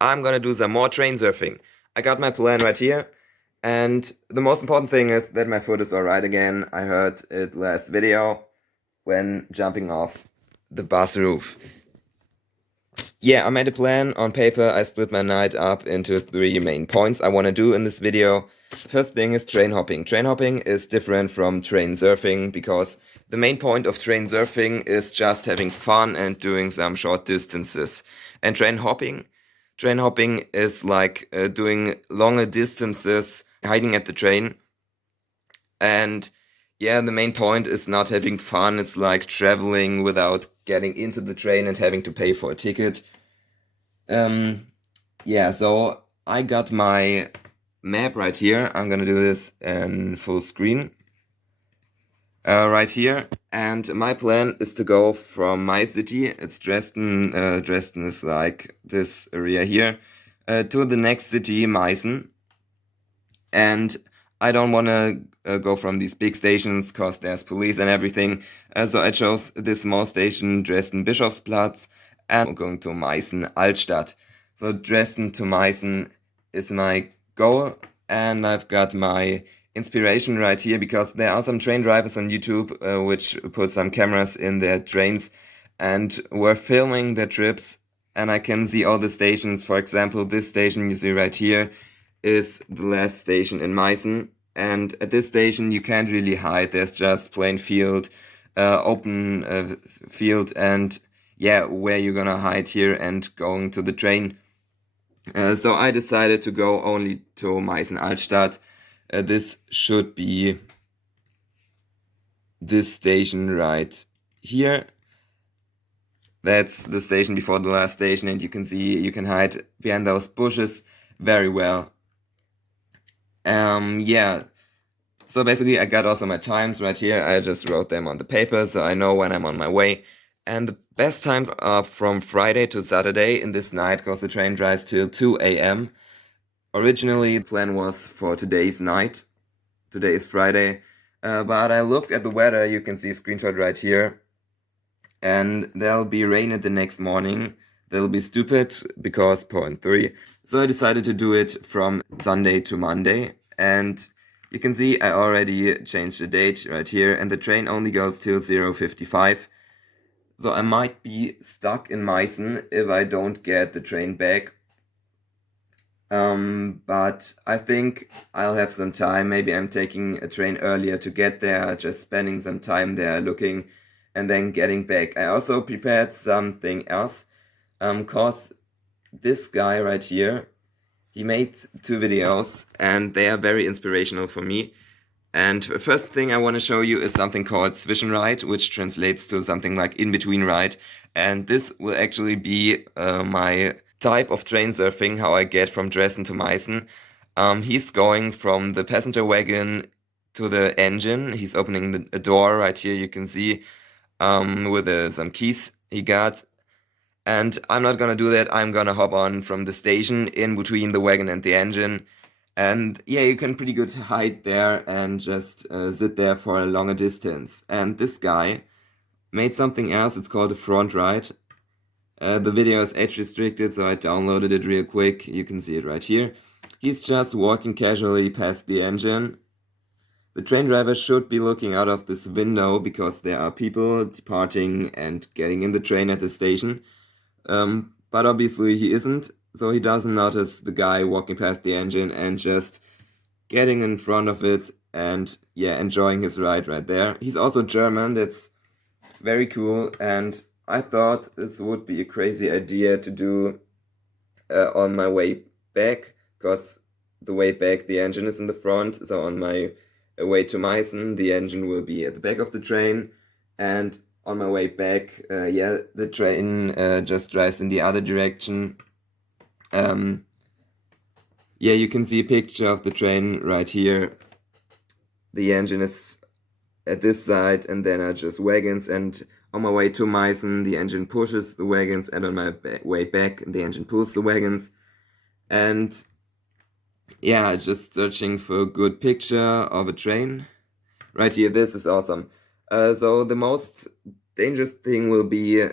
I'm gonna do some more train surfing. I got my plan right here, and the most important thing is that my foot is alright again. I heard it last video when jumping off the bus roof. Yeah, I made a plan on paper. I split my night up into 3 main points I want to do in this video. First thing is train hopping. Train hopping is different from train surfing because the main point of train surfing is just having fun and doing some short distances. And train hopping is like doing longer distances, hiding at the train. And yeah, the main point is not having fun. It's like traveling without getting into the train and having to pay for a ticket. Yeah, so I got my map right here. I'm gonna do this in full screen. Right here. And my plan is to go from my city, it's Dresden, Dresden is like this area here, to the next city, Meißen. And I don't want to go from these big stations because there's police and everything. So I chose this small station, Dresden Bischofsplatz, and I'm going to Meißen Altstadt. So Dresden to Meißen is my goal, and I've got my inspiration right here because there are some train drivers on YouTube which put some cameras in their trains and were filming their trips, and I can see all the stations. For example, this station you see right here is the last station in Meißen, and at this station you can't really hide. There's just plain field, open field, and yeah, where you're gonna hide here and going to the train. So I decided to go only to Meißen Altstadt. This should be this station right here. That's the station before the last station, and you can see you can hide behind those bushes very well. Yeah, so basically I got also my times right here. I just wrote them on the paper so I know when I'm on my way. And the best times are from Friday to Saturday in this night because the train drives till 2 a.m. Originally the plan was for today's night. Today is Friday, but I looked at the weather. You can see a screenshot right here, and there'll be rain at the next morning. That'll be stupid because point 3. So I decided to do it from Sunday to Monday, and you can see I already changed the date right here, and the train only goes till 0:55. So I might be stuck in Meißen if I don't get the train back. But I think I'll have some time. Maybe I'm taking a train earlier to get there, just spending some time there looking and then getting back. I also prepared something else, cause this guy right here, he made 2 videos and they are very inspirational for me. And the first thing I want to show you is something called Zwischenride, which translates to something like in-between ride. And this will actually be my type of train surfing, how I get from Dresden to Meißen. He's going from the passenger wagon to the engine. He's opening a door right here, you can see, with some keys he got. And I'm not gonna do that. I'm gonna hop on from the station in between the wagon and the engine. And yeah, you can pretty good hide there and just sit there for a longer distance. And this guy made something else. It's called a Frontride. The video is age restricted, so I downloaded it real quick. You can see it right here. He's just walking casually past the engine. The train driver should be looking out of this window because there are people departing and getting in the train at the station. But obviously he isn't, so he doesn't notice the guy walking past the engine and just getting in front of it and yeah, enjoying his ride right there. He's also German, that's very cool, and I thought this would be a crazy idea to do on my way back, because the way back the engine is in the front, so on my way to Meißen the engine will be at the back of the train, and on my way back, yeah, the train just drives in the other direction. Yeah, you can see a picture of the train right here. The engine is at this side, and then are just wagons, and on my way to Meißen, the engine pushes the wagons, and on my way back, the engine pulls the wagons. And yeah, just searching for a good picture of a train. Right here, this is awesome. So the most dangerous thing will be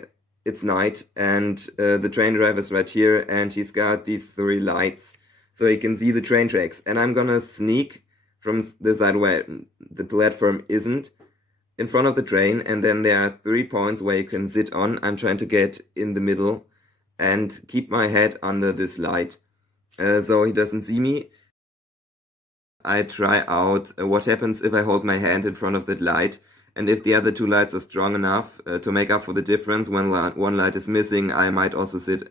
it's night, and the train driver's right here, and he's got these 3 lights, so you can see the train tracks. And I'm gonna sneak from the side where the platform isn't, in front of the train, and then there are 3 points where you can sit on. I'm trying to get in the middle and keep my head under this light so he doesn't see me. I try out what happens if I hold my hand in front of that light, and if the other 2 lights are strong enough to make up for the difference when one light is missing, I might also sit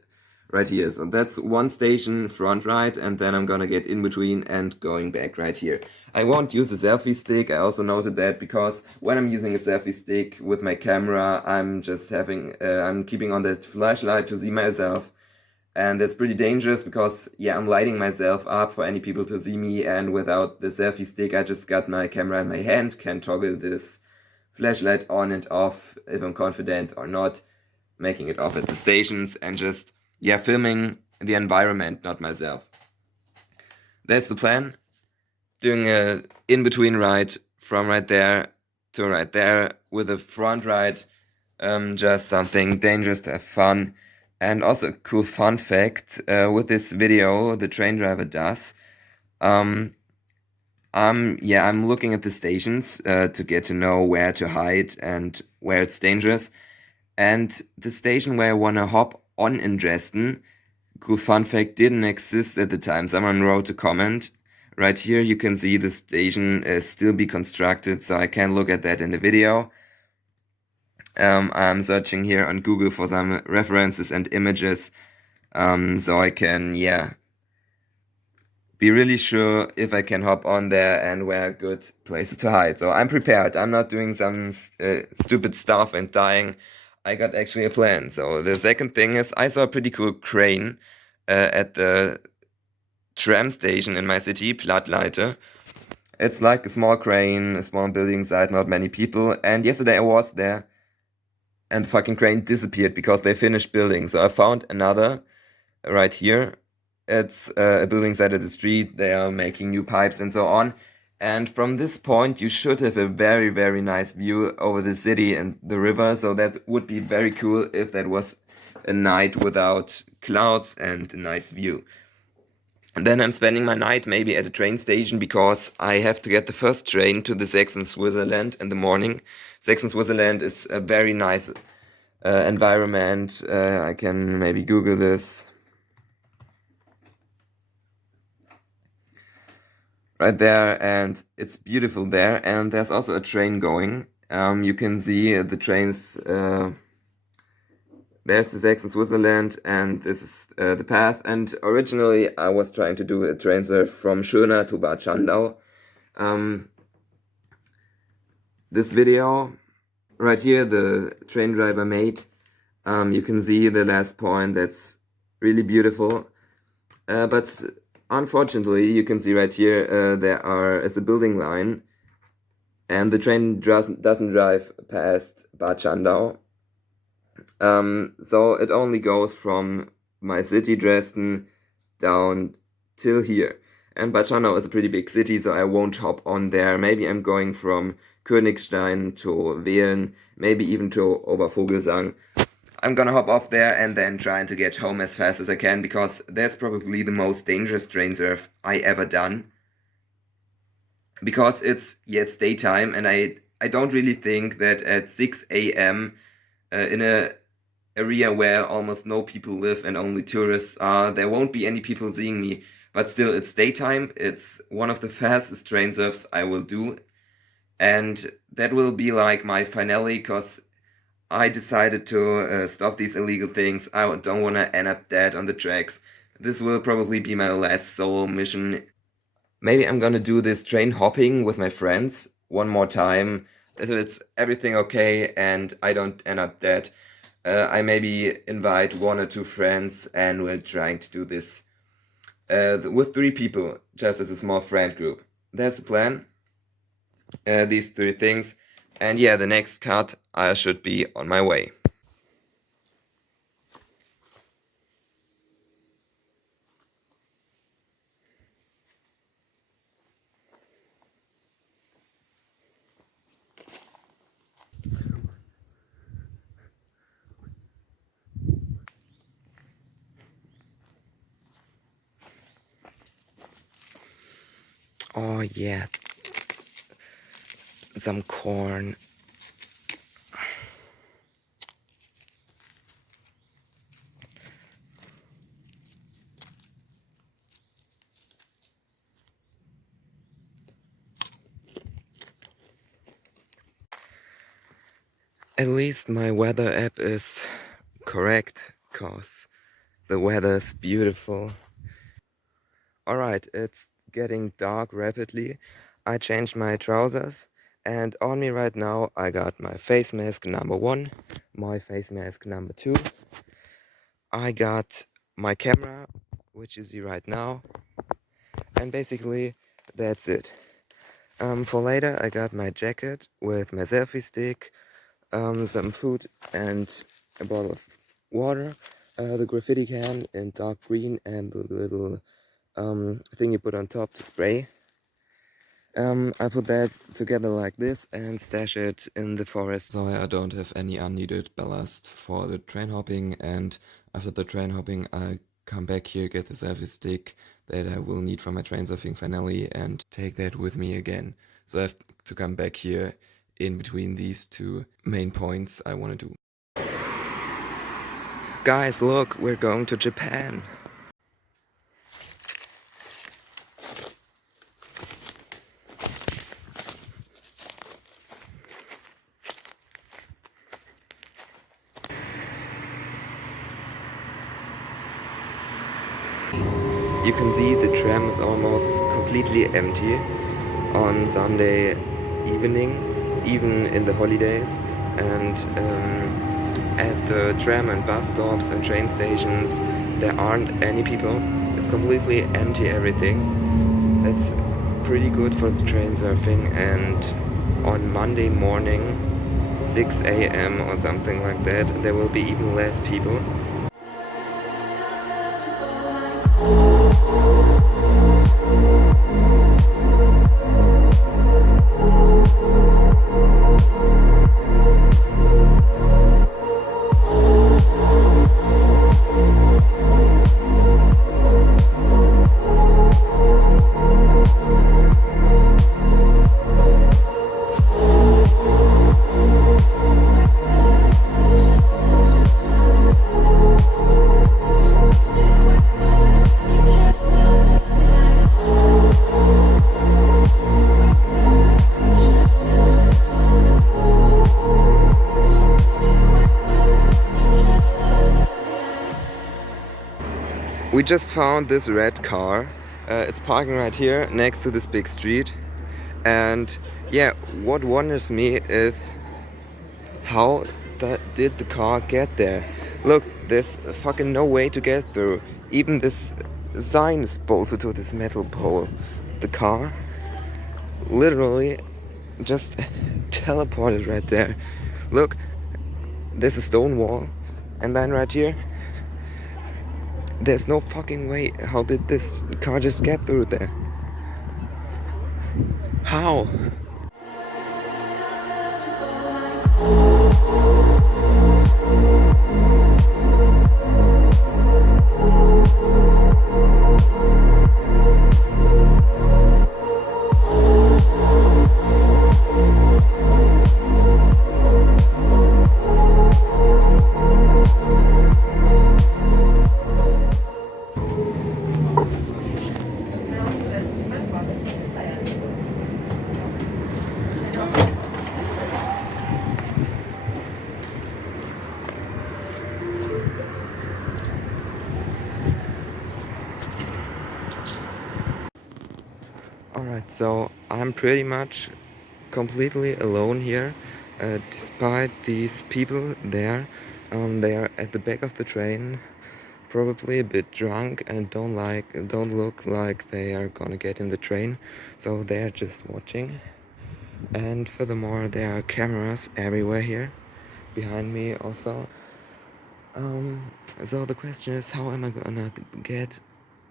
right here. So that's 1 station, Frontride, and then I'm gonna get in between and going back right here. I won't use a selfie stick. I also noted that because when I'm using a selfie stick with my camera, I'm just I'm keeping on that flashlight to see myself. And that's pretty dangerous because, yeah, I'm lighting myself up for any people to see me, and without the selfie stick, I just got my camera in my hand, can toggle this flashlight on and off if I'm confident or not, making it off at the stations, and just, yeah, filming the environment, not myself. That's the plan. Doing a in-between ride from right there to right there with a front ride, just something dangerous to have fun. And also a cool fun fact with this video the train driver does. I'm looking at the stations to get to know where to hide and where it's dangerous. And the station where I wanna hop on in Dresden, cool fun fact, didn't exist at the time. Someone wrote a comment. Right here you can see the station still be constructed, so I can look at that in the video. I'm searching here on Google for some references and images, so I can, be really sure if I can hop on there and where good places to hide. So I'm prepared. I'm not doing some stupid stuff and dying. I got actually a plan. So the second thing is I saw a pretty cool crane at the tram station in my city, Plattleite. It's like a small crane, a small building site, not many people. And yesterday I was there, and the fucking crane disappeared because they finished building. So I found another right here. It's a building site at the street. They are making new pipes and so on. And from this point, you should have a very, very nice view over the city and the river. So that would be very cool if that was a night without clouds and a nice view. And then I'm spending my night maybe at a train station because I have to get the first train to the Saxon Switzerland in the morning. Saxon Switzerland is a very nice environment. I can maybe Google this. Right there, and it's beautiful there, and there's also a train going. You can see the trains. There's the Saxon Switzerland, and this is the path. And originally, I was trying to do a transfer from Schöner to Bad Schandau. This video right here, the train driver made. You can see the last point. That's really beautiful, but unfortunately, you can see right here there is a building line, and the train doesn't drive past Bad Schandau. So it only goes from my city, Dresden, down till here. And Bad Schandau is a pretty big city, so I won't hop on there. Maybe I'm going from Königstein to Wehlen, maybe even to Obervogelsang. I'm gonna hop off there and then trying to get home as fast as I can, because that's probably the most dangerous train surf I ever done. Because it's daytime, and I don't really think that at 6 a.m. In a area where almost no people live and only tourists are, there won't be any people seeing me. But still, it's daytime. It's one of the fastest train surfs I will do. And that will be like my finale, because I decided to stop these illegal things. I don't want to end up dead on the tracks. This will probably be my last solo mission. Maybe I'm gonna do this train hopping with my friends one more time. If it's everything okay and I don't end up dead, I maybe invite 1 or 2 friends, and we're trying to do this with 3 people, just as a small friend group. That's the plan. These 3 things. And yeah, the next cut, I should be on my way. Oh yeah, some corn. At least my weather app is correct, cause the weather's beautiful. Alright, it's getting dark rapidly. I changed my trousers, and on me right now I got my face mask number 1, my face mask number 2. I got my camera, which you see right now, and basically that's it. For later I got my jacket with my selfie stick, some food and a bottle of water, the graffiti can in dark green, and the little thing you put on top to spray. I put that together like this and stash it in the forest, so I don't have any unneeded ballast for the train hopping. And after the train hopping I come back here, get the selfie stick that I will need for my train surfing finale, and take that with me again. So I have to come back here in between these two main points I want to do. Guys, look, we're going to Japan. You can see the tram is almost completely empty on Sunday evening, even in the holidays. And at the tram and bus stops and train stations there aren't any people. It's completely empty, everything. That's pretty good for the train surfing. And on Monday morning, 6 a.m. or something like that, there will be even less people. We just found this red car. It's parking right here next to this big street. And yeah, what wonders me is how did the car get there? Look, there's fucking no way to get through. Even this sign is bolted to this metal pole. The car literally just teleported right there. Look, there's a stone wall, and then right here there's no fucking way. How did this car just get through there? How? Alright, so I'm pretty much completely alone here, despite these people there. They are at the back of the train, probably a bit drunk, and don't look like they are gonna get in the train, so they're just watching. And furthermore, there are cameras everywhere here, behind me also. So the question is, how am I gonna get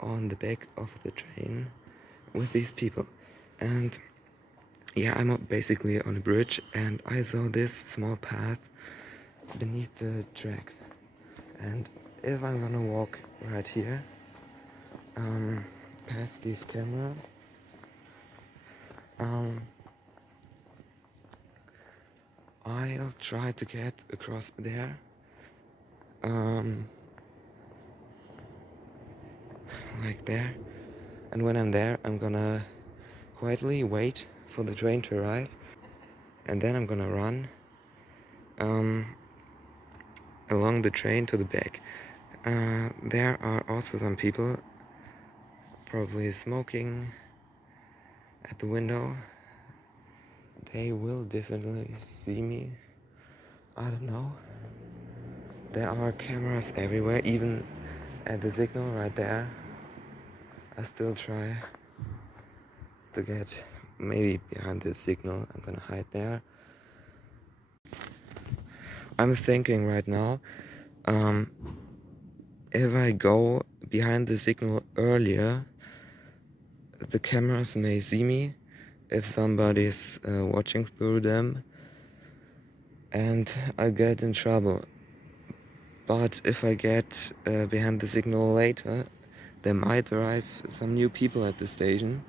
on the back of the train with these people? And yeah, I'm basically on a bridge, and I saw this small path beneath the tracks. And if I'm gonna walk right here, past these cameras, Um, I'll try to get across there. Like there. And when I'm there, I'm gonna quietly wait for the train to arrive. And then I'm gonna run along the train to the back. There are also some people probably smoking at the window. They will definitely see me. I don't know. There are cameras everywhere, even at the signal right there. I still try to get maybe behind the signal. I'm gonna hide there. I'm thinking right now, if I go behind the signal earlier, the cameras may see me if somebody's watching through them, and I get in trouble. But if I get behind the signal later, there might arrive some new people at the station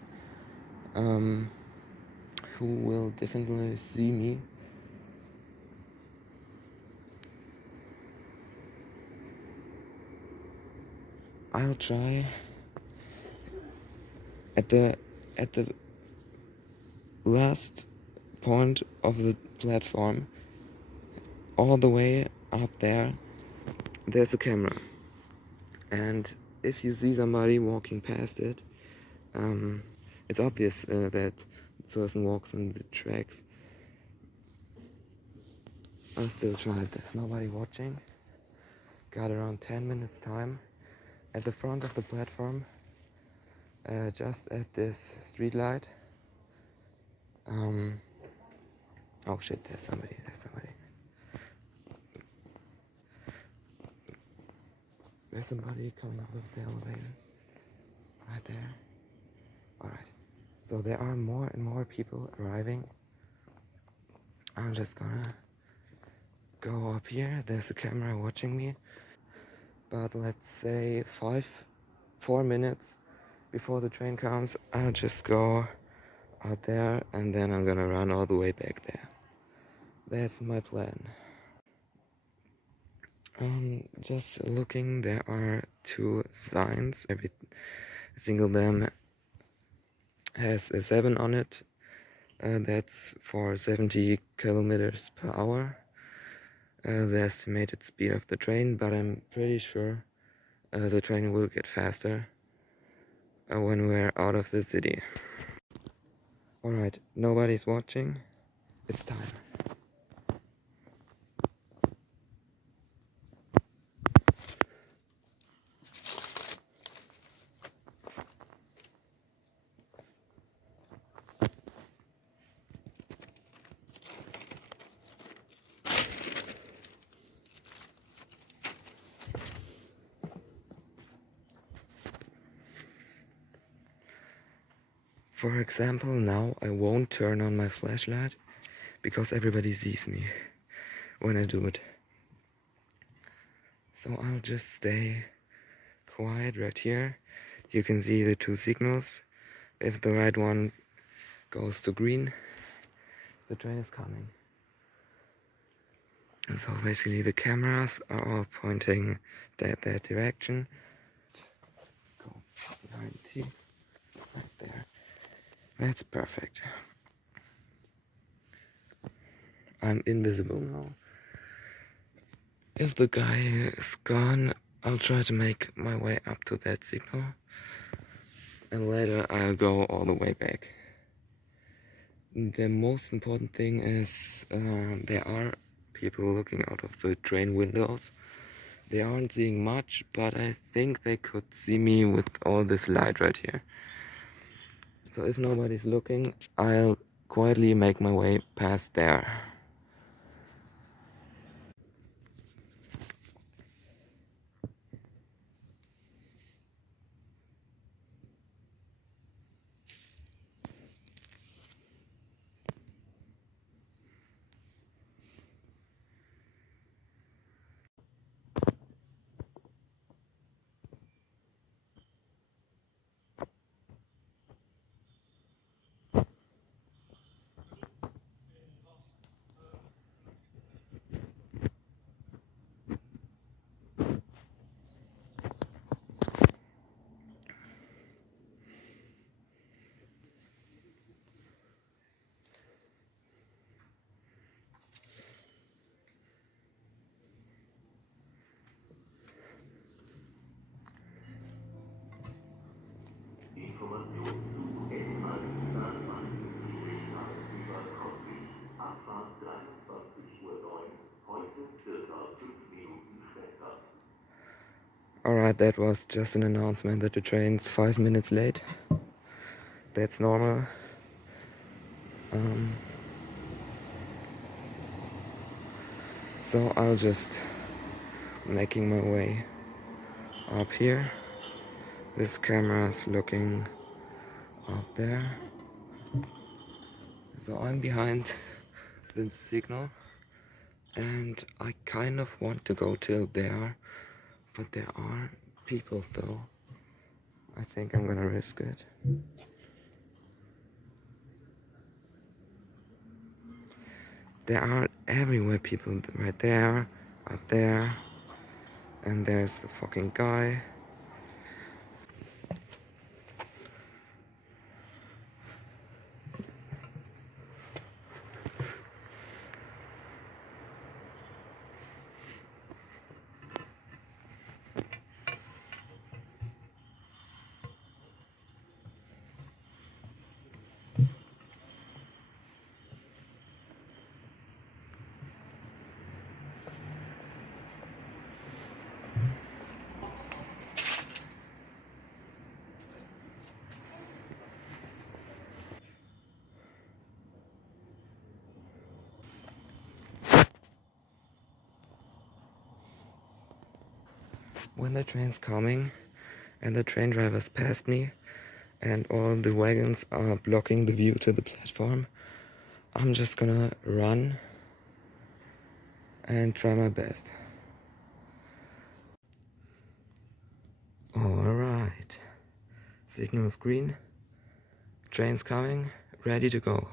who will definitely see me. I'll try at the last point of the platform, all the way up there, there's a camera. And if you see somebody walking past it, it's obvious that the person walks on the tracks. I'll still try it. There's nobody watching. Got around 10 minutes time. At the front of the platform, just at this street light. Oh shit, there's somebody. There's somebody coming out of the elevator. Right there. Alright. So there are more and more people arriving. I'm just gonna go up here. There's a camera watching me. But let's say 4 minutes before the train comes, I'll just go out there and then I'm gonna run all the way back there. That's my plan. Just looking, there are 2 signs. Every single them has a 7 on it. That's for 70 kilometers per hour. The estimated speed of the train, but I'm pretty sure the train will get faster when we're out of the city. Alright, nobody's watching. It's time. For example, now I won't turn on my flashlight because everybody sees me when I do it. So I'll just stay quiet right here. You can see the 2 signals. If the right one goes to green, the train is coming. And so basically the cameras are all pointing that direction. Go behind T, right there. That's perfect. I'm invisible now. If the guy is gone, I'll try to make my way up to that signal. And later I'll go all the way back. The most important thing is there are people looking out of the train windows. They aren't seeing much, but I think they could see me with all this light right here. So if nobody's looking, I'll quietly make my way past there. Alright, that was just an announcement that the train's 5 minutes late. That's normal. So I'll just making my way up here. This camera's looking up there. So I'm behind the signal and I kind of want to go till there, but there are people though. I think I'm gonna risk it. There are everywhere people, right there, up there, and there's the fucking guy. When the train's coming and the train drivers passed me and all the wagons are blocking the view to the platform, I'm just gonna run and try my best. Alright, signal's green, train's coming, ready to go.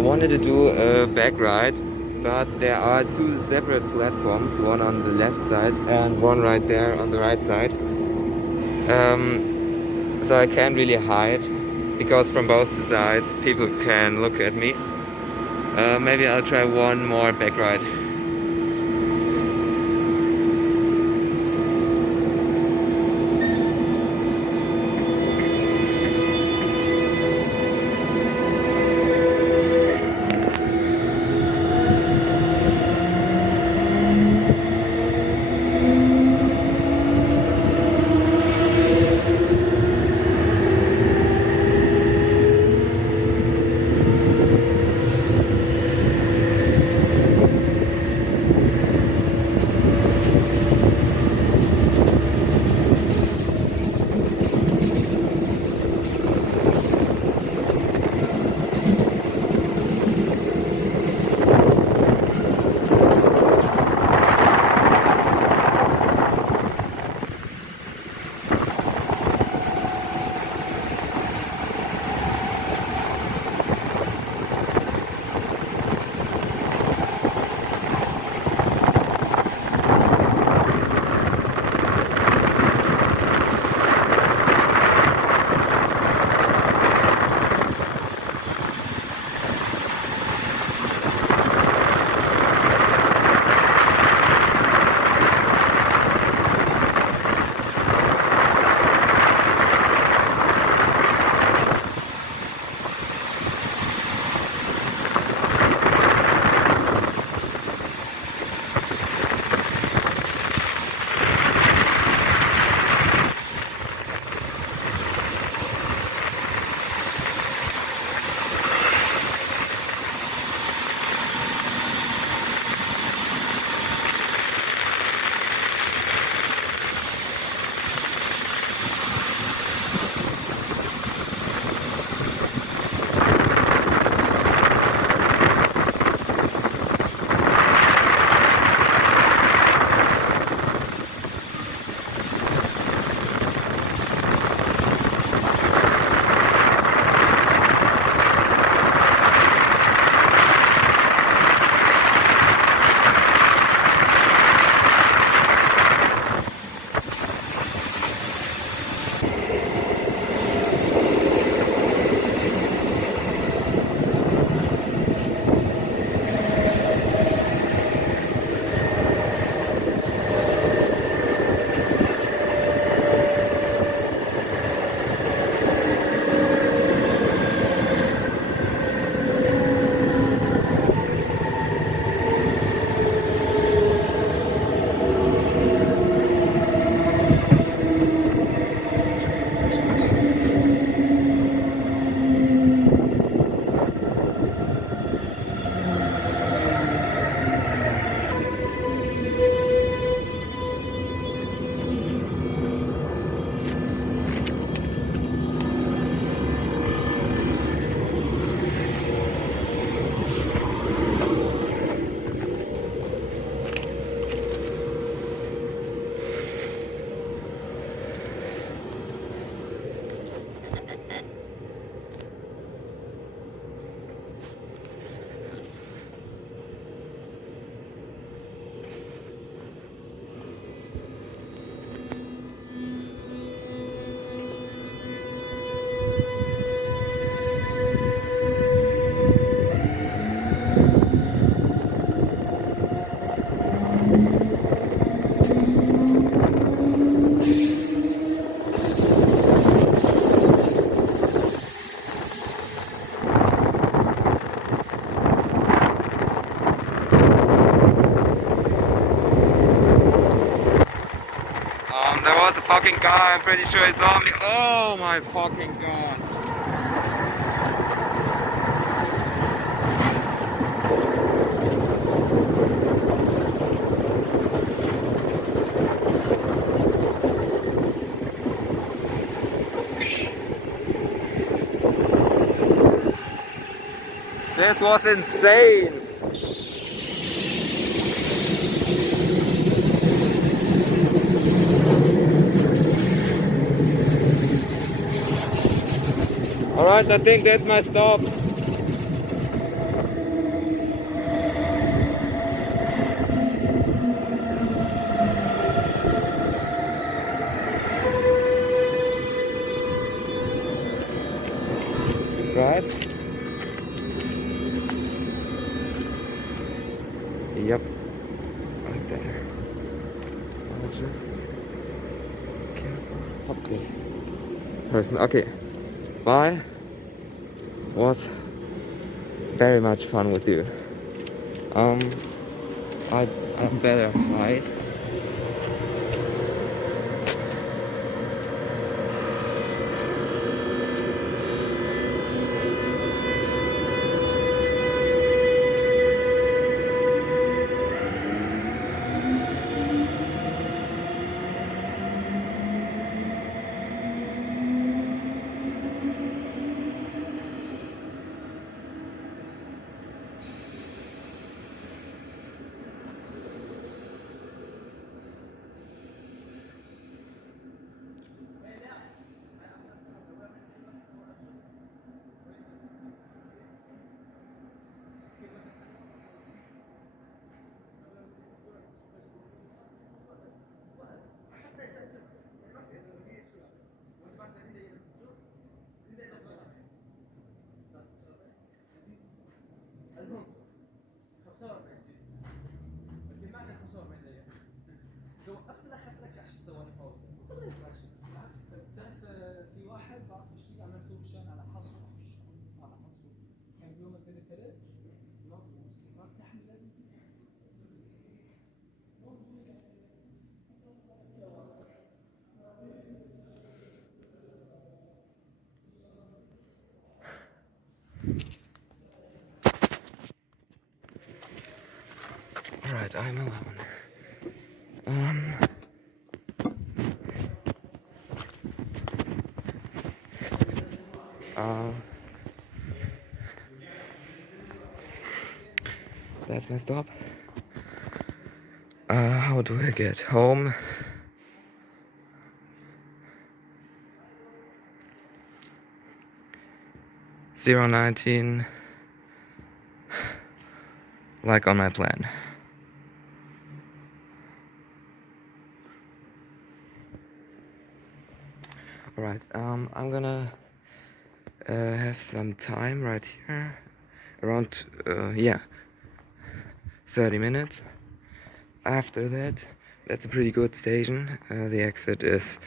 wanted to do a back ride, but there are two separate platforms, one on the left side and one right there on the right side. So I can't really hide, because from both sides people can look at me. Maybe I'll try one more back ride. There was a fucking guy, I'm pretty sure he saw me. Oh my fucking god. This was insane. Alright, I think that's my stop. Yep, right there. I'll just hop this person. Okay, bye. Was very much fun with you. Um, I better hide. Right, I'm alone. Uh, that's my stop. How do I get home? 019, like on my plan. Alright, I'm gonna have some time right here, around, 30 minutes. After that, that's a pretty good station. The exit is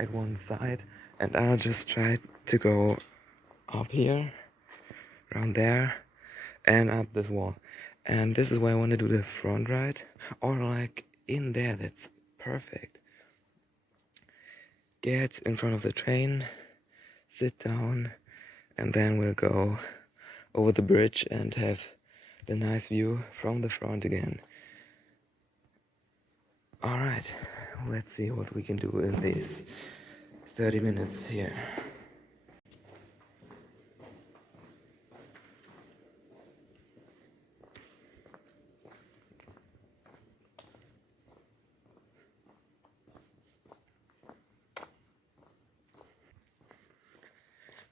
at one side, and I'll just try to go up here, around there, and up this wall. And this is where I want to do the front ride, or like in there. That's perfect. Get in front of the train, sit down, and then we'll go over the bridge and have the nice view from the front again. Alright, let's see what we can do in these 30 minutes here.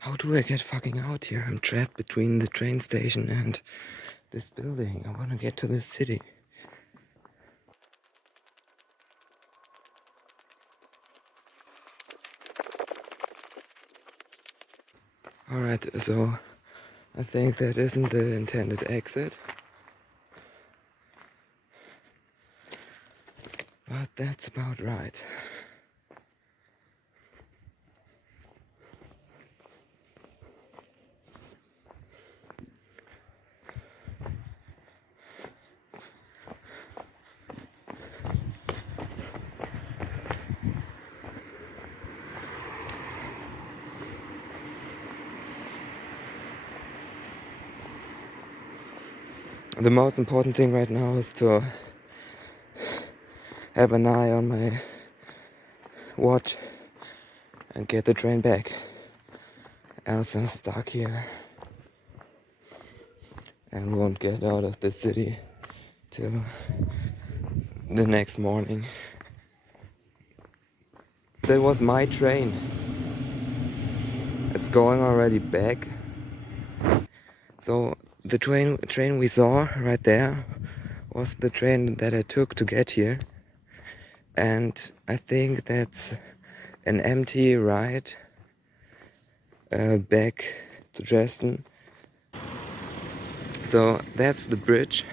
How do I get fucking out here? I'm trapped between the train station and this building. I wanna get to the city. Alright, so I think that isn't the intended exit. But that's about right. The most important thing right now is to have an eye on my watch and get the train back. Else I'm stuck here and won't get out of the city till the next morning. That was my train. It's going already back. So the train we saw right there was the train that I took to get here. And I think that's an empty ride back to Dresden. So that's the bridge.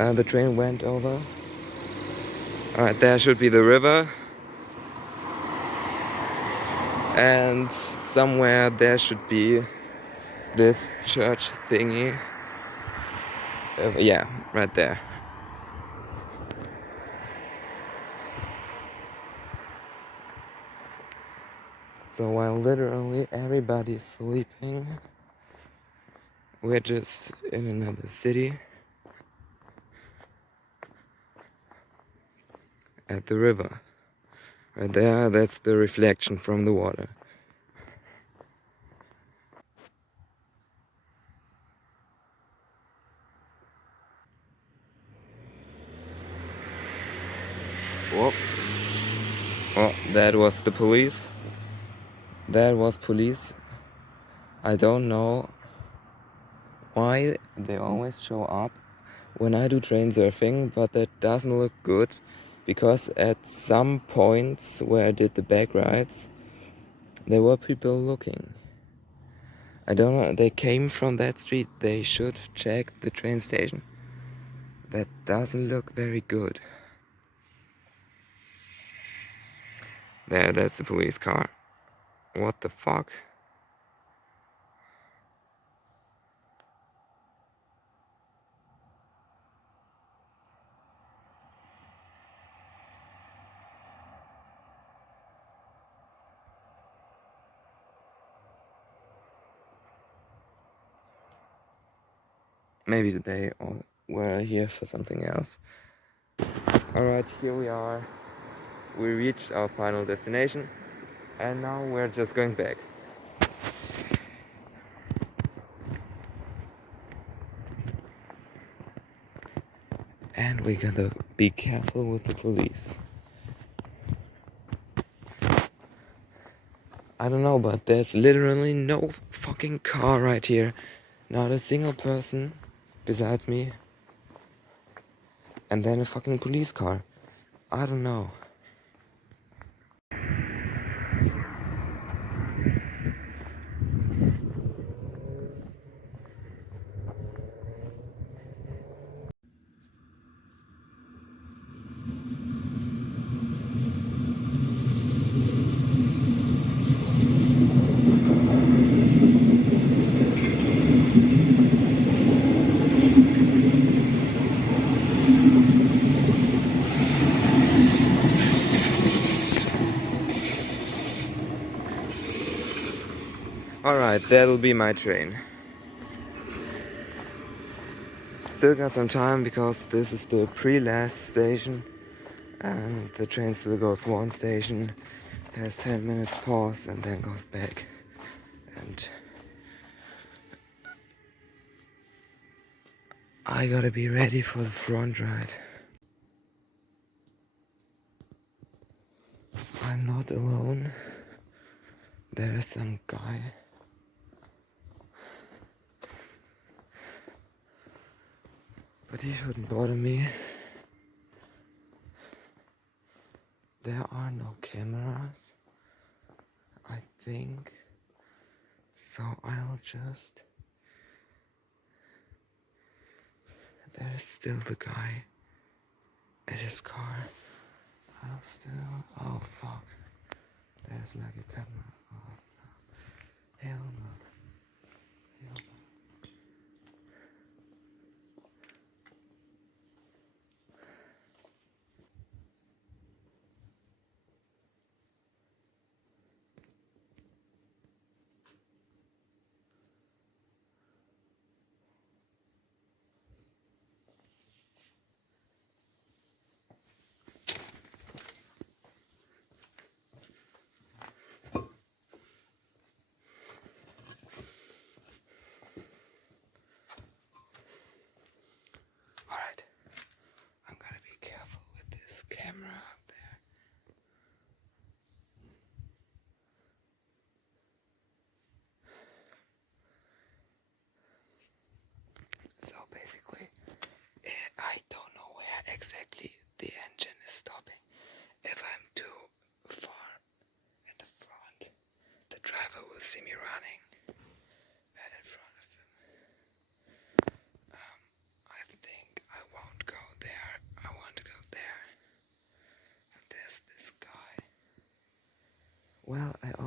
The train went over. Alright, there should be the river. And somewhere there should be this church thingy. Yeah, right there. So while literally everybody's sleeping, we're just in another city at the river. Right there, that's the reflection from the water. Whoa. Oh, that was the police. That was police. I don't know why they always show up when I do train surfing, but that doesn't look good because at some points where I did the back rides, there were people looking. I don't know, they came from that street. They should check the train station. That doesn't look very good. There, that's the police car. What the fuck? Maybe they all were here for something else. Alright, here we are. We reached our final destination and now we're just going back. And we gotta be careful with the police. I don't know, but there's literally no fucking car right here. Not a single person besides me. And then a fucking police car. I don't know. Alright, that'll be my train. Still got some time because this is the pre-last station and the train still goes one station, has 10 minutes pause and then goes back. And I gotta be ready for the Frontride. I'm not alone. There is some guy. But he shouldn't bother me. There are no cameras, I think. So I'll just... There's still the guy at his car. I'll still... Oh fuck. There's like a camera. Oh no. Hell no. Hell no.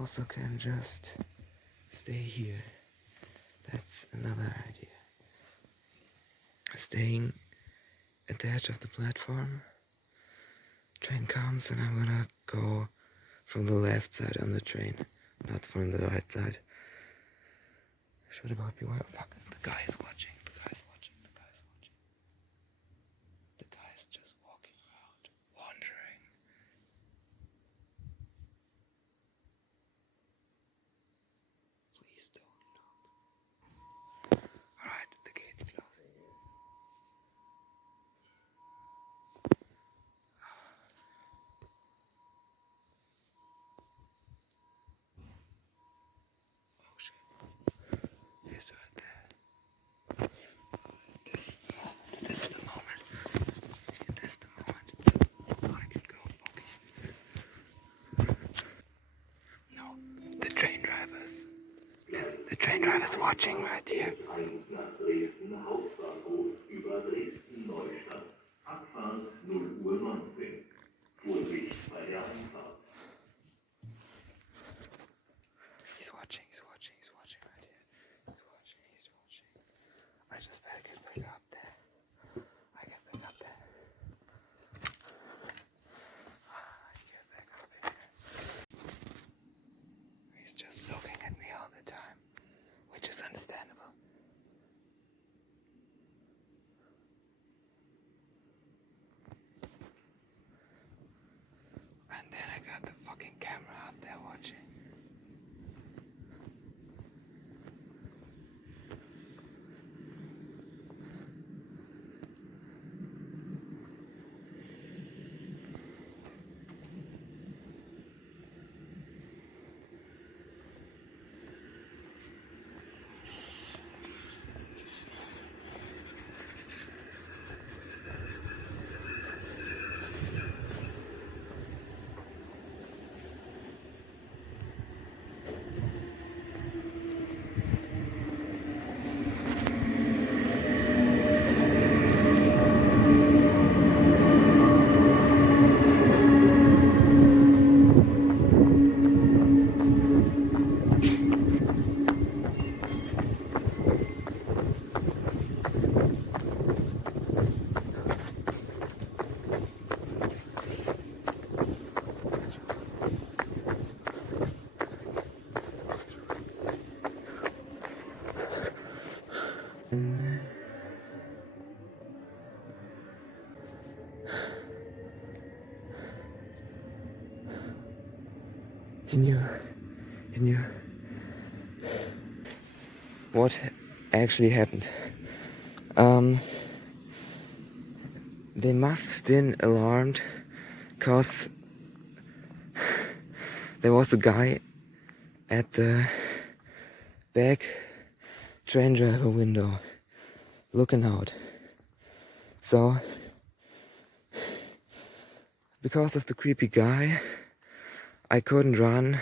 also can just stay here. That's another idea. Staying at the edge of the platform. Train comes and I'm gonna go from the left side on the train, not from the right side. Should about be well. Fuck, the guy is watching. The guy is watching. The guy is watching. The guy is just walking around, wandering. Please don't. Alright, the gate's closing. Oh shit. He's right there. This is the moment. This is the moment. So I can go fucking. No, the train drivers. The train driver's watching right here. Nach Dresden Hauptbahnhof über Dresden Neustadt. Abfahrt 0:19 Uhr. Vorsicht bei der Einfahrt. He's watching right here. He's watching. I just better get back up there. I get back up there. I get back up here. He's just looking at me all the time, which is understandable. And then I got the fucking camera up there watching. Can you what actually happened? They must have been alarmed because there was a guy at the back train driver window looking out. So because of the creepy guy, I couldn't run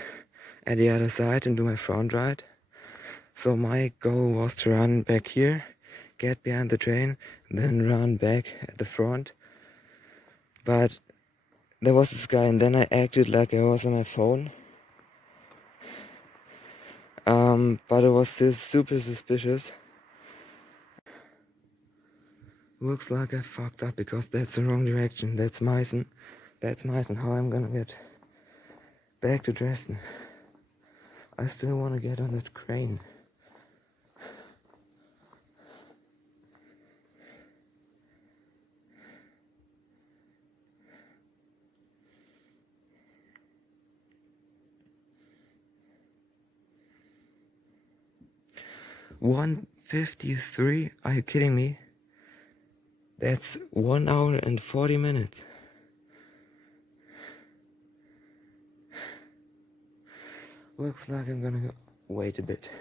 at the other side and do my front ride. So my goal was to run back here, get behind the train, then run back at the front. But there was this guy, and then I acted like I was on my phone. But it was still super suspicious. Looks like I fucked up because that's the wrong direction. That's Meissen. How I'm gonna get back to Dresden? I still want to get on that crane. $1:53? Are you kidding me? That's 1 hour and 40 minutes. Looks like I'm gonna wait a bit.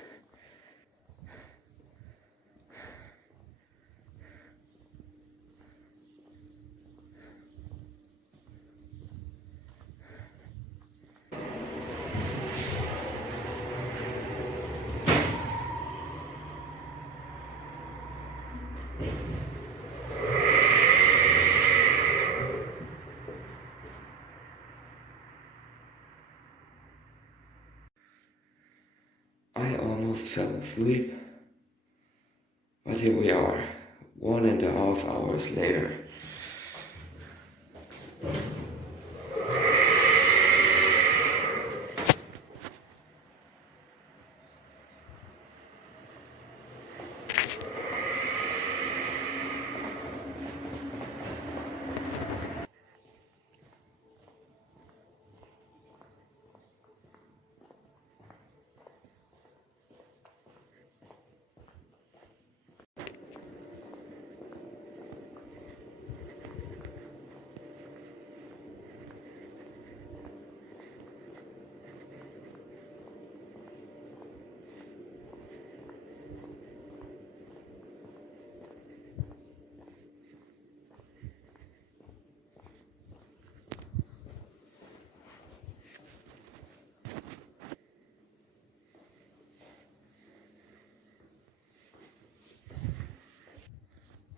asleep. But here we are, 1.5 hours later.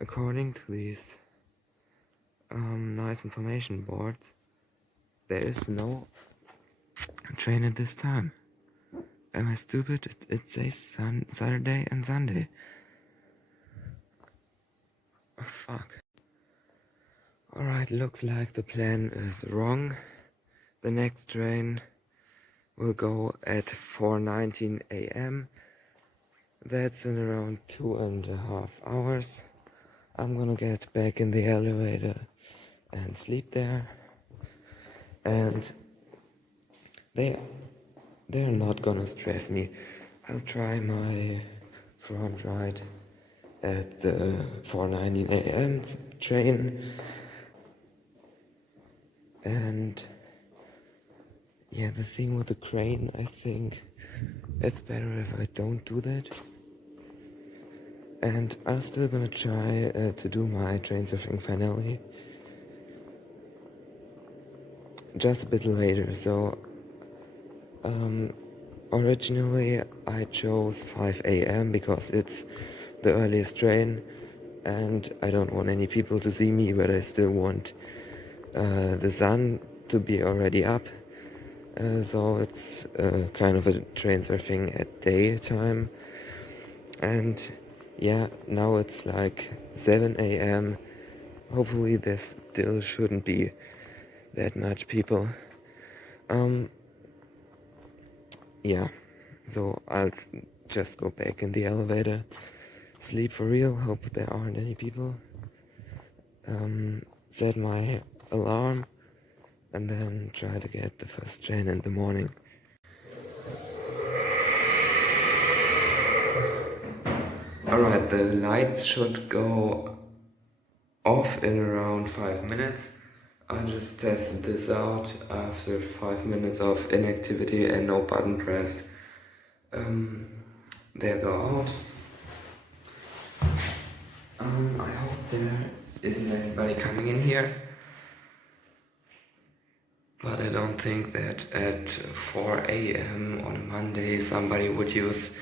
According to these nice information boards, there is no train at this time. Am I stupid? It says Saturday and Sunday. Oh, fuck. Alright, looks like the plan is wrong. The next train will go at 4:19 a.m. That's in around 2.5 hours. I'm gonna get back in the elevator and sleep there. And they're not gonna stress me. I'll try my Frontride at the 4:19 a.m. train. And yeah, the thing with the crane, I think it's better if I don't do that. And I'm still gonna try to do my train surfing finale just a bit later. So originally I chose 5 a.m. because it's the earliest train and I don't want any people to see me, but I still want the sun to be already up. So it's kind of a train surfing at daytime. And yeah, now it's like 7 a.m. Hopefully there still shouldn't be that much people. Yeah, so I'll just go back in the elevator, sleep for real, hope there aren't any people, set my alarm, and then try to get the first train in the morning. Alright, the lights should go off in around 5 minutes. I just tested this out after 5 minutes of inactivity and no button pressed. There go out. I hope there isn't anybody coming in here. But I don't think that at 4 a.m. on a Monday somebody would use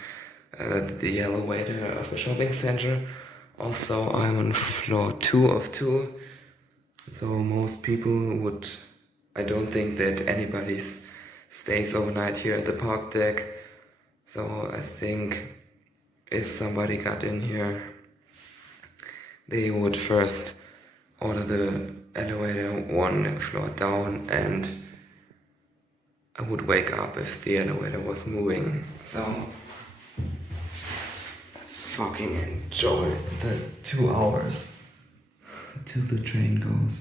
the elevator of a shopping center. Also, I'm on floor 2 of 2. So most people would... I don't think that anybody stays overnight here at the park deck. So I think if somebody got in here, they would first order the elevator 1 floor down, and I would wake up if the elevator was moving. So let's fucking enjoy the 2 hours till the train goes.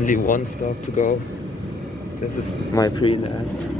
only one stop to go. This is my pre-last.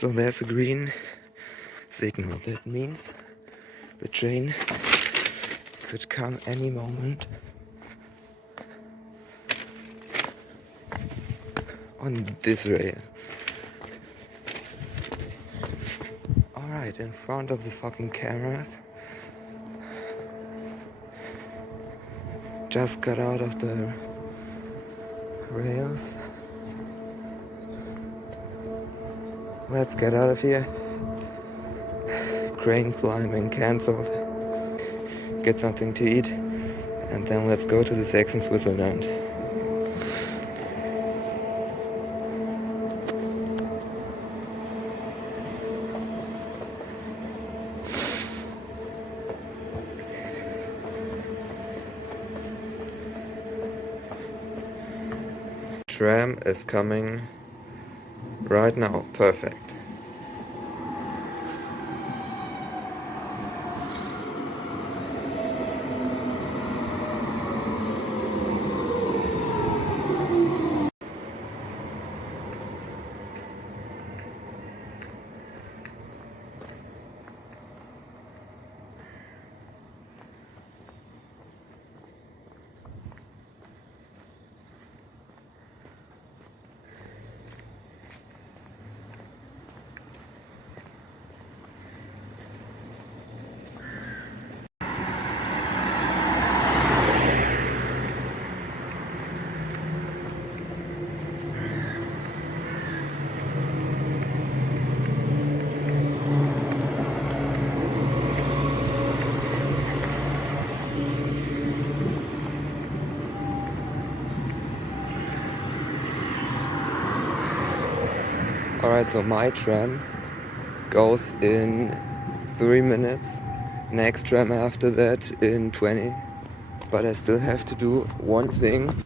So there's a green signal. That means the train could come any moment. On this rail. Alright, in front of the fucking cameras. Just got out of the rails. Let's get out of here. Crane climbing cancelled. Get something to eat. And then let's go to the Saxon Switzerland. Tram is coming right now. Perfect. Alright, so my tram goes in 3 minutes. Next tram after that in 20. But I still have to do one thing.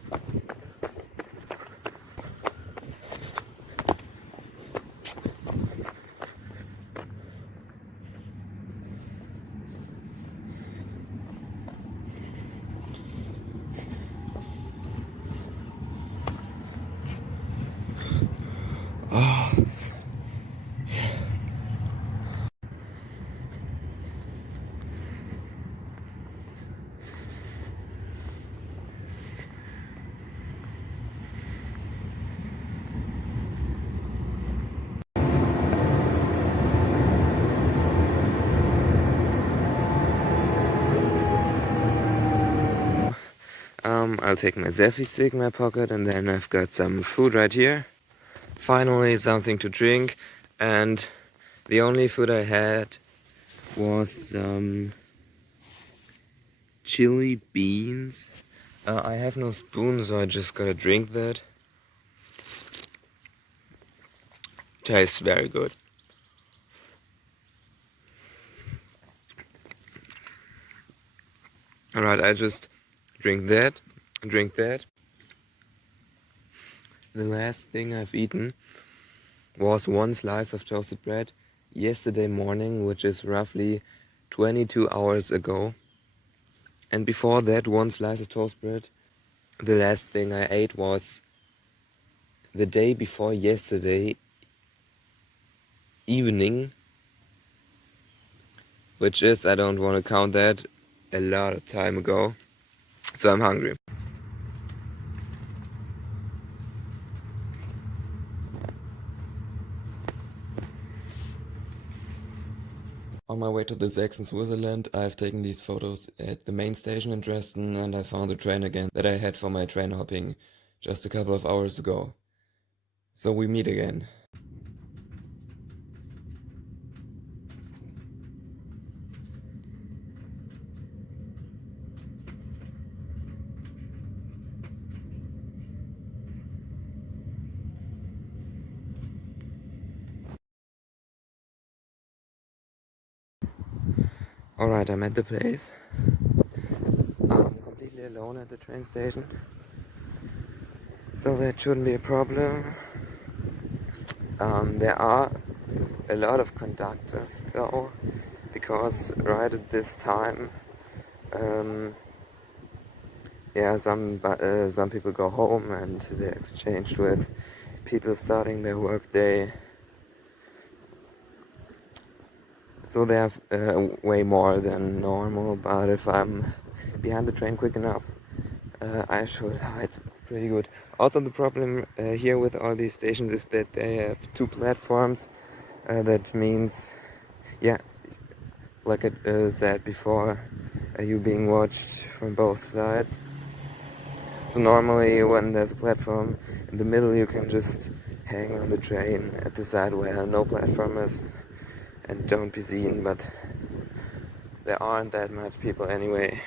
I'll take my selfie stick in my pocket, and then I've got some food right here. Finally something to drink, and the only food I had was chili beans. I have no spoon, so I just gotta drink that. Tastes very good. Alright, I just drink that. The last thing I've eaten was one slice of toasted bread yesterday morning, which is roughly 22 hours ago. And before that one slice of toast bread, the last thing I ate was the day before yesterday evening, which is, I don't want to count that, a lot of time ago. So I'm hungry. On my way to the Saxon Switzerland, I've taken these photos at the main station in Dresden, and I found the train again that I had for my train hopping just a couple of hours ago. So we meet again. Alright, I'm at the place. I'm completely alone at the train station, so that shouldn't be a problem. There are a lot of conductors though, because right at this time, some people go home and they're exchanged with people starting their work day. So they have way more than normal, but if I'm behind the train quick enough, I should hide pretty good. Also, the problem here with all these stations is that they have two platforms. That means, yeah, like I said before, you being watched from both sides. So normally when there's a platform in the middle, you can just hang on the train at the side where no platform is and don't be seen, but there aren't that much people anyway.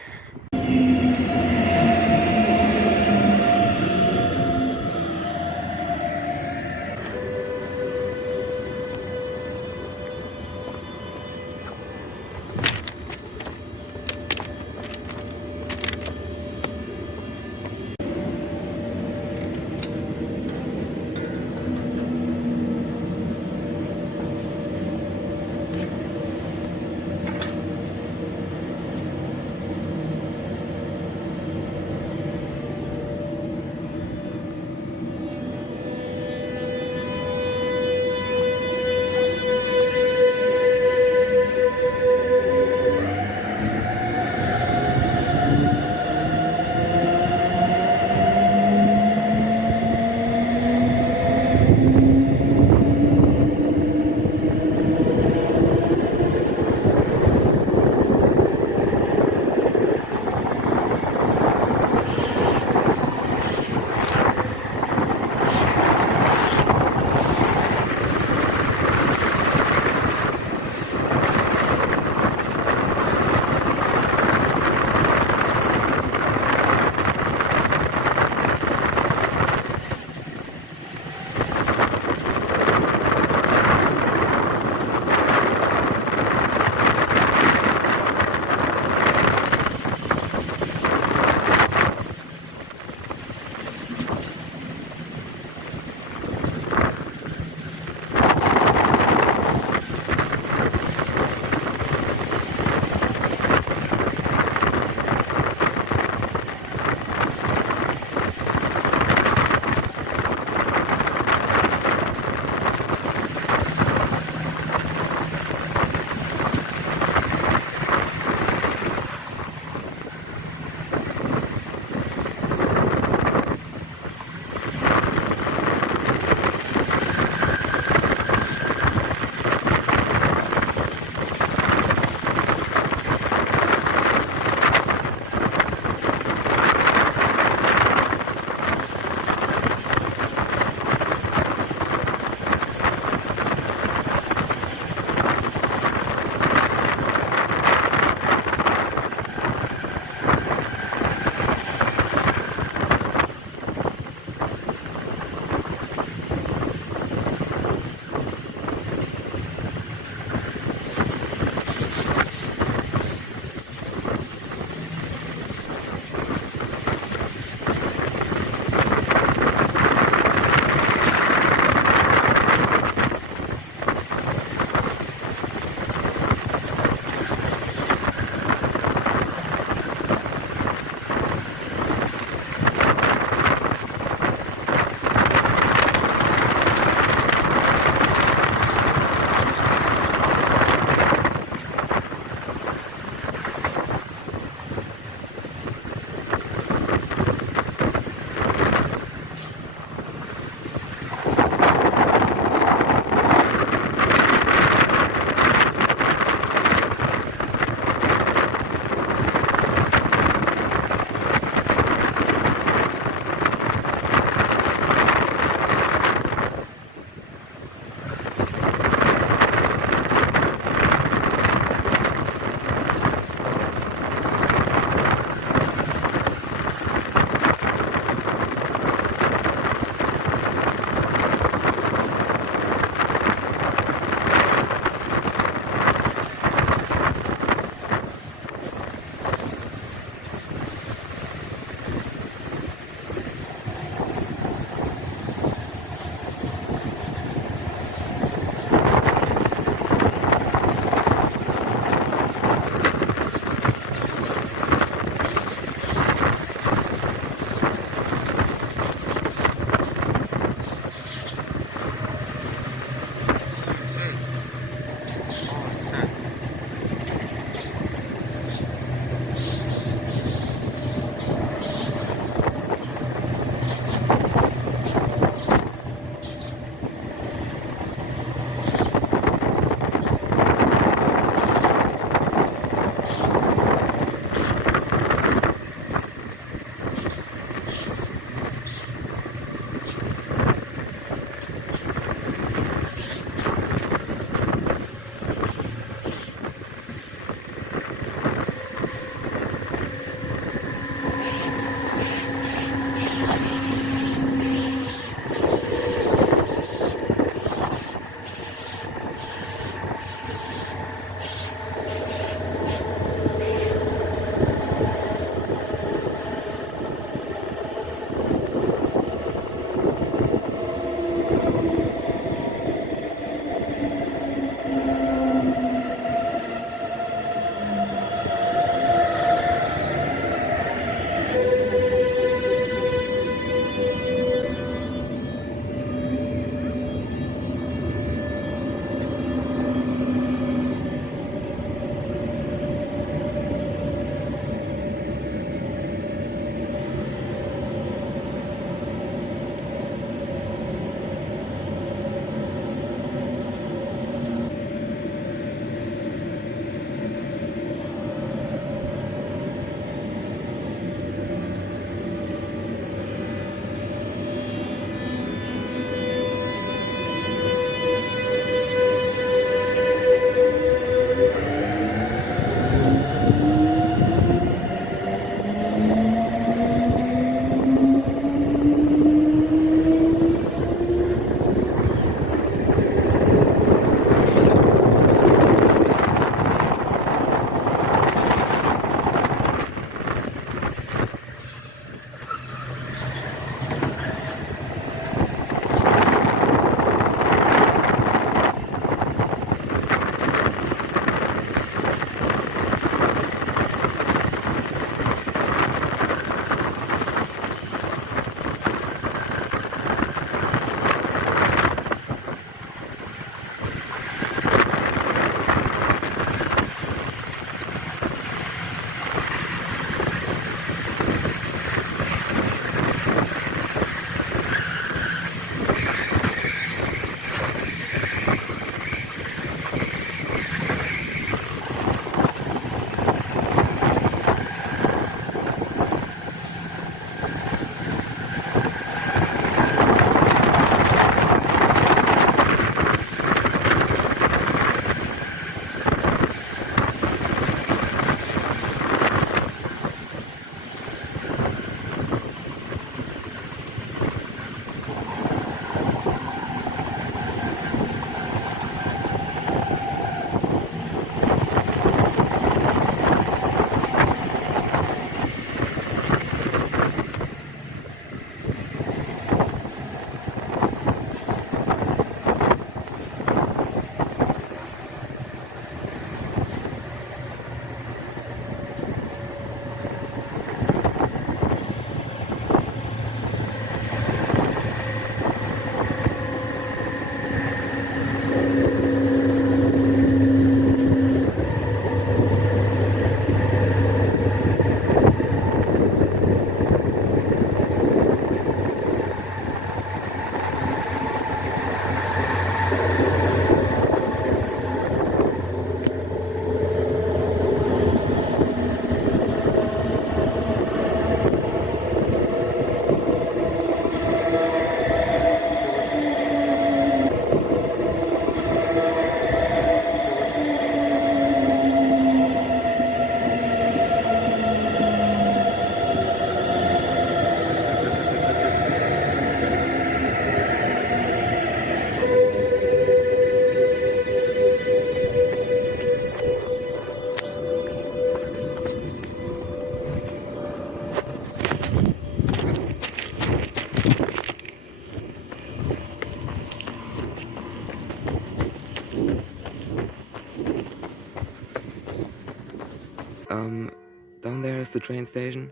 Down there is the train station.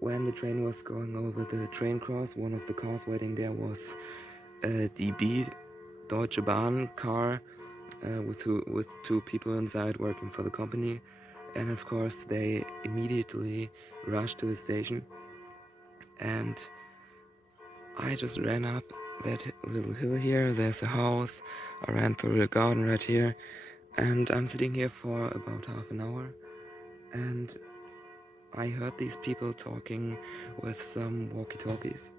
When the train was going over the train cross, one of the cars waiting there was a DB, Deutsche Bahn car, with two people inside working for the company. And of course they immediately rushed to the station, and I just ran up that little hill here. There's a house. I ran through the garden right here, and I'm sitting here for about half an hour, and I heard these people talking with some walkie-talkies.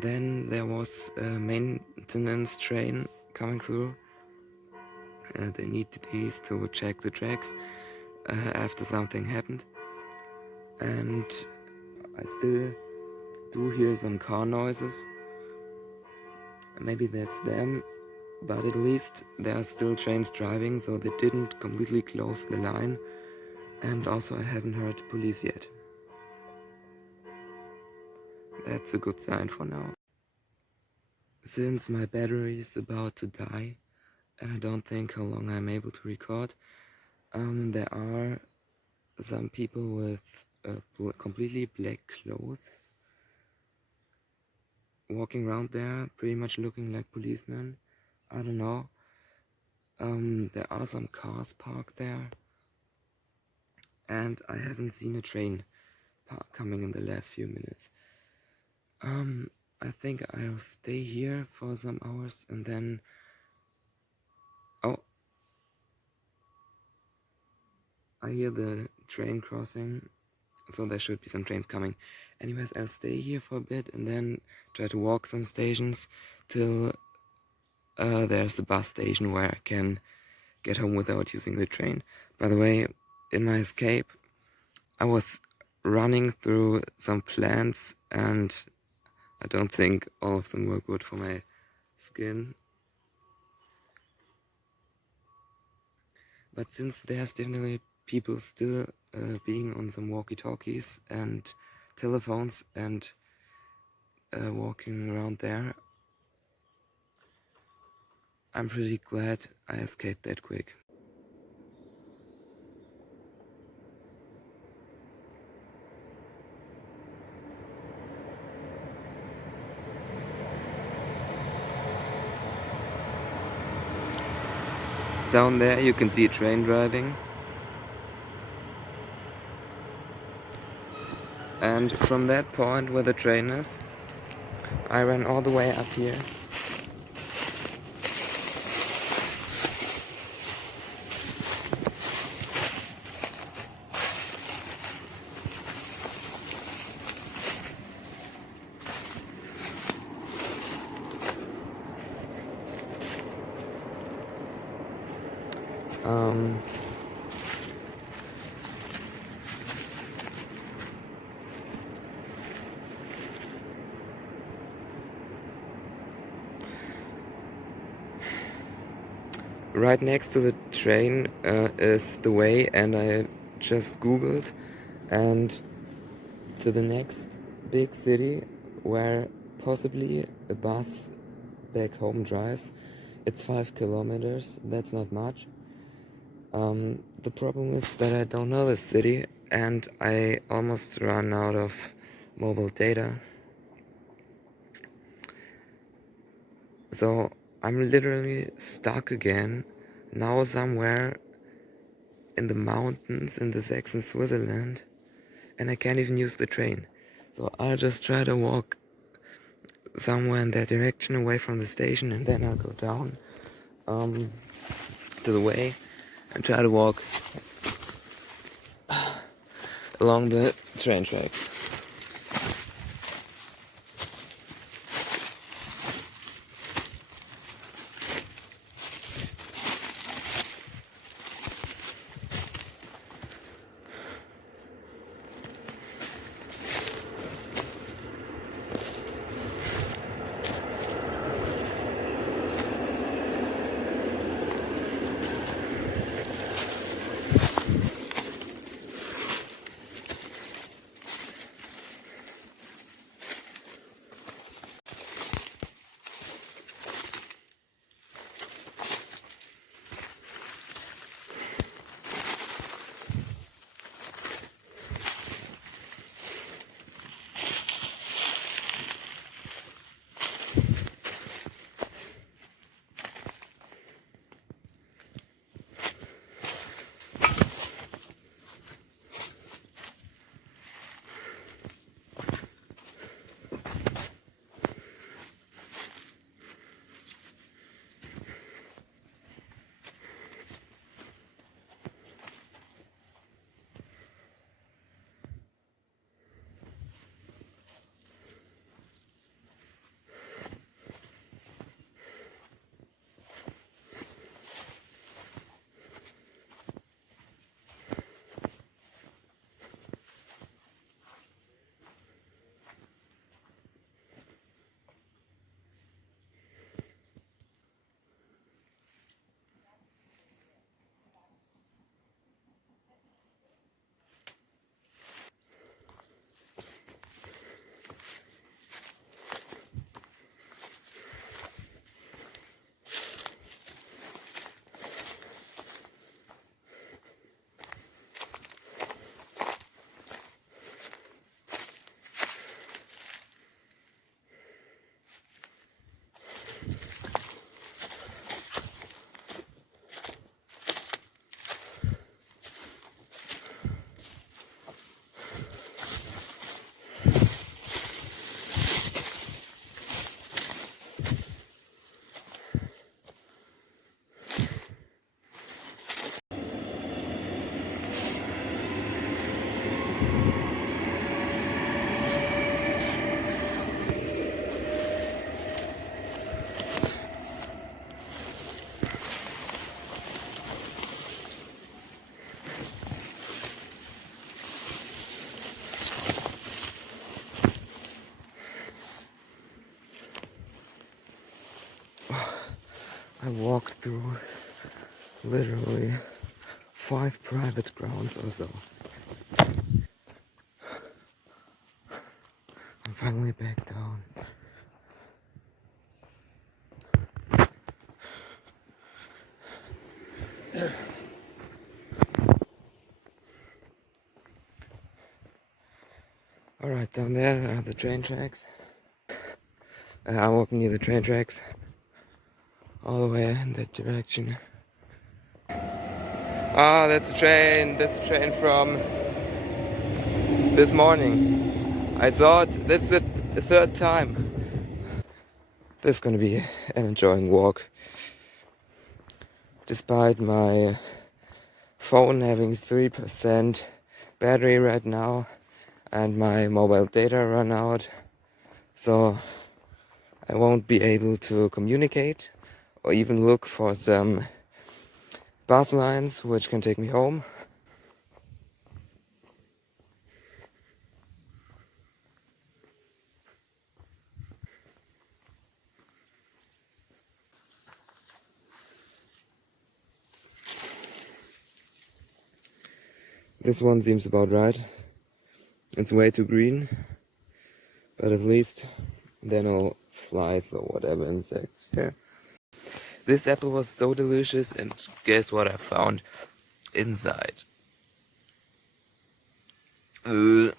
Then there was a maintenance train coming through. They needed these to check the tracks after something happened. And I still do hear some car noises. Maybe that's them, but at least there are still trains driving, so they didn't completely close the line. And also I haven't heard police yet. That's a good sign for now. Since my battery is about to die, and I don't think how long I'm able to record, there are some people with completely black clothes walking around there, pretty much looking like policemen. I don't know. There are some cars parked there, and I haven't seen a train coming in the last few minutes. I think I'll stay here for some hours and then... Oh! I hear the train crossing, so there should be some trains coming. Anyways, I'll stay here for a bit and then try to walk some stations till there's a bus station where I can get home without using the train. By the way, in my escape, I was running through some plants, and I don't think all of them were good for my skin. But since there's definitely people still being on some walkie-talkies and telephones and walking around there, I'm pretty glad I escaped that quick. Down there you can see a train driving. And from that point where the train is, I ran all the way up here. Right next to the train is the way, and I just googled, and to the next big city where possibly a bus back home drives, it's 5 kilometers. That's not much. The problem is that I don't know the city, and I almost run out of mobile data. So I'm literally stuck again, now somewhere in the mountains in the Saxon Switzerland, and I can't even use the train. So I'll just try to walk somewhere in that direction away from the station, and then I'll go down to the way and try to walk along the train tracks. I walked through literally 5 private grounds or so. I'm finally back down. Alright, down there are the train tracks. I'm walking near the train tracks. All the way in that direction. Ah, that's a train. That's a train from this morning. I thought this is the third time. This is gonna be an enjoying walk. Despite my phone having 3% battery right now and my mobile data run out, so I won't be able to communicate or even look for some bus lines which can take me home. This one seems about right. It's way too green, but at least there are no flies or whatever insects here. This apple was so delicious, and guess what I found inside? Ugh.